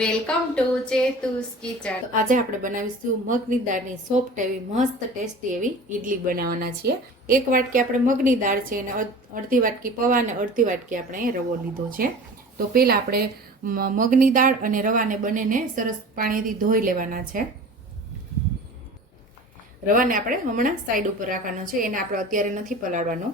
Welcome to ચેતુસ kitchen. આજે આપણે બનાવીશું મગની દાળની સોફ્ટ એવી મસ્ત ટેસ્ટી એવી ઈડલી બનાવવાના છીએ. એક વાટકી આપણે મગની દાળ છે અને અડધી વાટકી પૌવા અને અડધી વાટકી આપણે રવો લીધો છે. તો પહેલાં આપણે મગની દાળ અને રવાને બંનેને સરસ પાણીથી ધોઈ લેવાના છે. રવાને આપણે હમણાં સાઈડ ઉપર રાખવાનો છે. એને આપણે અત્યારે નથી પલાળવાનો.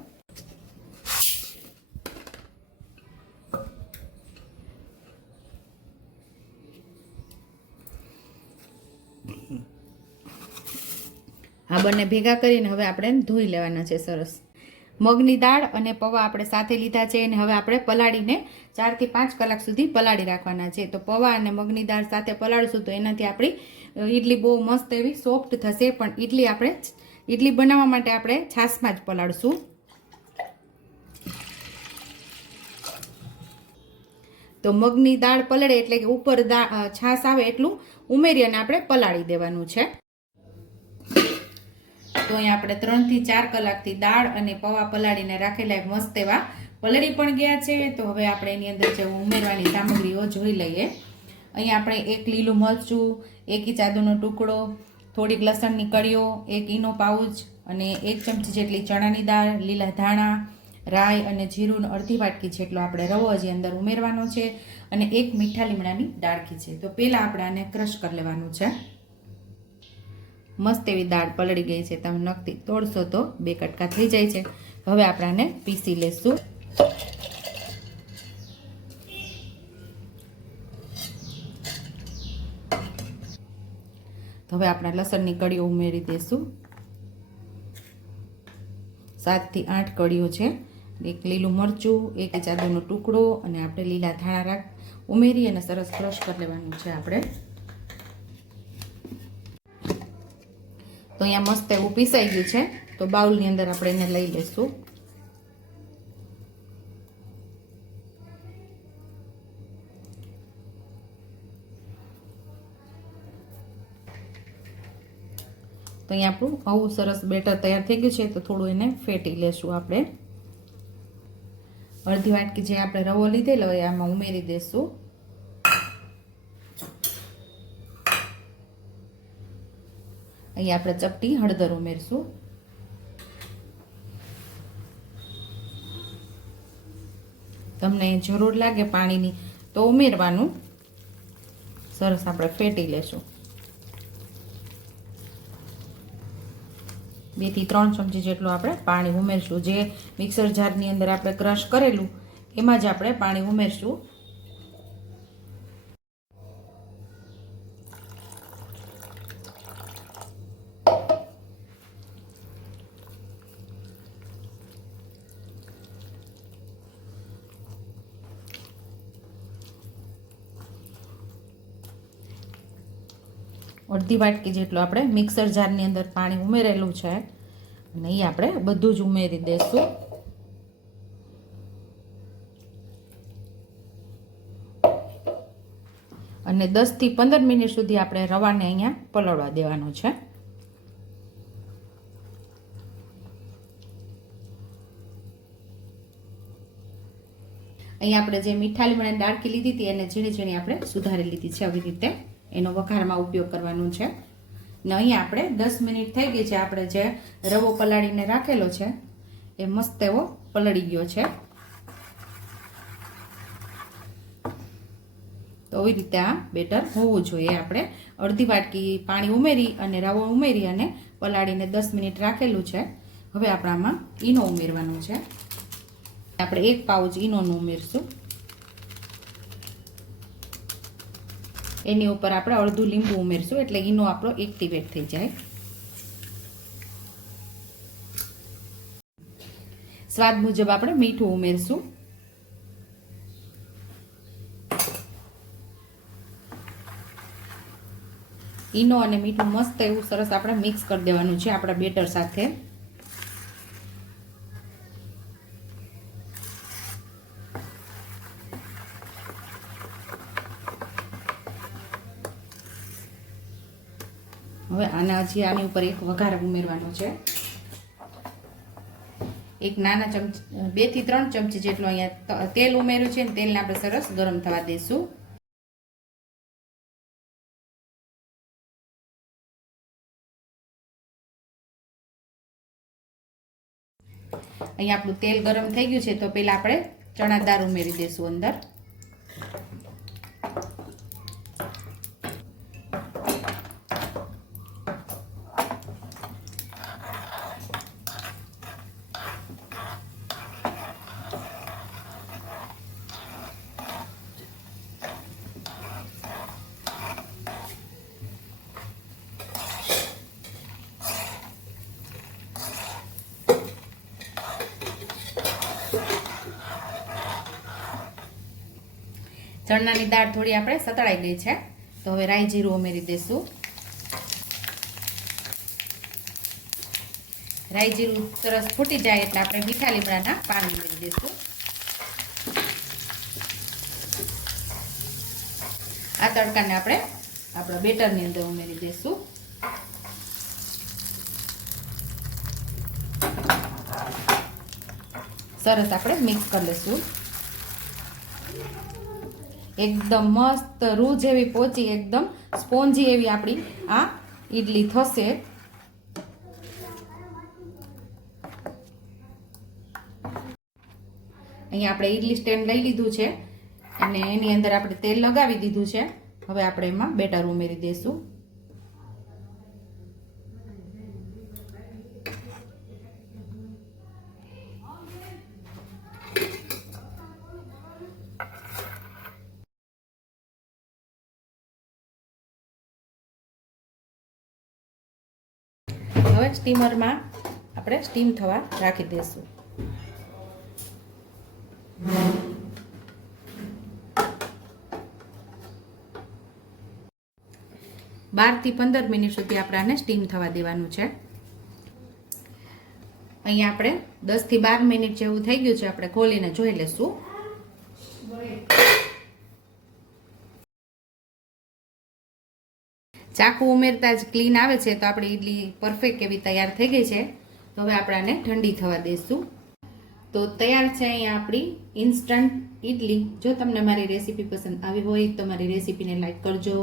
આ બંને ભેગા કરીને હવે આપણે ધોઈ લેવાના છે સરસ. મગની દાળ અને પૌવા આપણે સાથે લીધા છે અને હવે આપણે પલાળીને ચારથી પાંચ કલાક સુધી પલાળી રાખવાના છે. તો પૌવા અને મગની દાળ સાથે પલાળીશું તો એનાથી આપણી ઇડલી બહુ મસ્ત એવી સોફ્ટ થશે. પણ ઈડલી આપણે, ઈડલી બનાવવા માટે આપણે છાશમાં જ પલાળશું. તો મગની દાળ પલળે એટલે કે ઉપર છાશ આવે એટલું ઉમેરી અને આપણે પલાળી દેવાનું છે. તો અહીંયા આપણે ત્રણથી ચાર કલાકથી દાળ અને પૌવા પલાળીને રાખેલા મસ્ત એવા પલળી પણ ગયા છે. તો હવે આપણે એની અંદર જે ઉમેરવાની સામગ્રીઓ જોઈ લઈએ. અહીંયા આપણે એક લીલું મરચું, એક ઇચાદુનો ટુકડો, થોડીક લસણની કળીઓ, એક ઈનો પાઉચ અને એક ચમચી જેટલી ચણાની દાળ, લીલા ધાણા, રાઈ અને જીરું અડધી વાટકી જેટલો આપણે રવો હજી અંદર ઉમેરવાનો છે અને એક મીઠા લીમડાની ડાળખી છે તો પહેલાં આપણે આને ક્રશ કરી લેવાનું છે. મસ્ત એવી દાળ પલળી ગઈ છે. તમે નખથી તોડશો તો બે કટકા થઈ જાય છે. હવે આપણાને પીસી લેશું. હવે આપણે લસણની કળીઓ ઉમેરી દઈશું સાતથી આઠ કળીઓ છે. એક લીલું મરચું, એક ચાદરનો ટુકડો અને આપણે લીલા ધાણા રાખ ઉમેરી અને સરસ ક્રશ કરી લેવાનું છે આપણે. તો અહીંયા મસ્ત એવું પીસાઈ ગયું છે. તો બાઉલની અંદર આપણે એને લઈ લઈશું. તો અહીંયા આપણું આવું સરસ બેટર તૈયાર થઈ ગયું છે, તો થોડું એને ફેટી લેશું આપણે. અડધી વાટકી જે આપણે રવો લીધેલો હોય, આમાં ઉમેરી દઈશું અહીંયા આપણે ચપટી હળદર ઉમેરશું. તમને જરૂર લાગે પાણીની, તો ઉમેરવાનું. સરસ આપણે ફેટી લેશું. બેથી ત્રણ ચમચી જેટલું આપણે પાણી ઉમેરશું. જે મિક્સર જારની અંદર આપણે ક્રશ કરેલું, એમાં જ આપણે પાણી ઉમેરશું. અડધી વાટકી જેટલું આપણે મિક્સર જારની અંદર પાણી ઉમેરેલું છે. અને એ આપણે બધું જ ઉમેરી દઈશું અને દસથી પંદર મિનિટ સુધી આપણે રવાને અહીંયા પલળવા દેવાનો છે. અહીંયા આપણે જે મીઠા લીમડાની ડાળકી લીધી હતી એને ઝીણી ઝીણી આપણે સુધારી લીધી છે આવી રીતે. એનો વઘારમાં ઉપયોગ કરવાનો છે. ને અહીંયા આપણે દસ મિનિટ થઈ ગઈ છે. આપણે જે રવો પલાળીને રાખેલો છે, એ મસ્ત એવો પલળી ગયો છે. તો આવી રીતે આ બેટર હોવું જોઈએ. આપણે અડધી વાટકી પાણી ઉમેરી અને રવો ઉમેરી અને પલાળીને દસ મિનિટ રાખેલું છે. હવે આપણામાં ઈનો ઉમેરવાનો છે. આપણે એક પાઉચ ઈનોનું ઉમેરશું. એની ઉપર આપણે અડધું લીંબુ ઉમેરશું, એટલે ઈનો આપણો એક્ટિવેટ થઈ જાય. સ્વાદ મુજબ આપણે મીઠું ઉમેરશું. ઈનો અને મીઠું મસ્ત એવું સરસ આપણે મિક્સ કરી દેવાનું છે આપણા બેટર સાથે. હવે આના હજી આની ઉપર એક વઘાર ઉમેરવાનો છે. એક નાના ચમચી, બેથી ત્રણ ચમચી જેટલું અહીંયા તેલ ઉમેર્યું છે અને તેલને આપણે સરસ ગરમ થવા દઈશું અહીંયા આપણું તેલ ગરમ થઈ ગયું છે તો પેલા આપણે ચણા દાળ ઉમેરી દઈશું અંદર. ચણાની દાળ થોડી આપણે સતળાઈ ગઈ છે. તો હવે રાઈ જીરું ઉમેરી દઈશું રાઈ જીરું સરસ ફૂટી જાય એટલે આપણે મીઠા લીમડાના પાન ઉમેરી દઈશું આ તડકાને આપણે આપણા બેટરની અંદર ઉમેરી દઈશું સરસ આપણે મિક્સ કરી લઈશું એકદમ મસ્ત રૂ જેવી પોચી, એકદમ સ્પોન્જી એવી આપણી આ ઈડલી થશે. અહીંયા આપણે ઈડલી સ્ટેન્ડ લઈ લીધું છે અને એની અંદર આપણે તેલ લગાવી દીધું છે. હવે આપણે એમાં બેટર ઉમેરી દઈશું હવે સ્ટીમરમાં આપણે સ્ટીમ થવા રાખી દઈશું. બારથી પંદર મિનિટ સુધી આપણે આને સ્ટીમ થવા દેવાનું છે. અહીંયા આપણે દસથી બાર મિનિટ જેવું થઈ ગયું છે, આપણે ખોલીને જોઈ લઈશું. ચાકુ ઉમેરતા જ ક્લીન આવે છે, તો આપણી ઈડલી પરફેક્ટ એવી તૈયાર થઈ ગઈ છે. તો હવે આપણાને ઠંડી થવા દઈશું તો તૈયાર છે અહીંયા આપણી ઇન્સ્ટન્ટ ઈડલી. જો તમને મારી રેસીપી પસંદ આવી હોય, તો મારી રેસીપીને લાઇક કરજો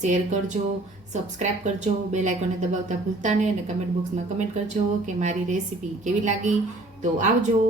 શેર કરજો સબસ્ક્રાઈબ કરજો બે લાઇકોને દબાવતા ભૂલતા નહીં અને કમેન્ટ બોક્સમાં કમેન્ટ કરજો કે મારી રેસીપી કેવી લાગી. તો આવજો.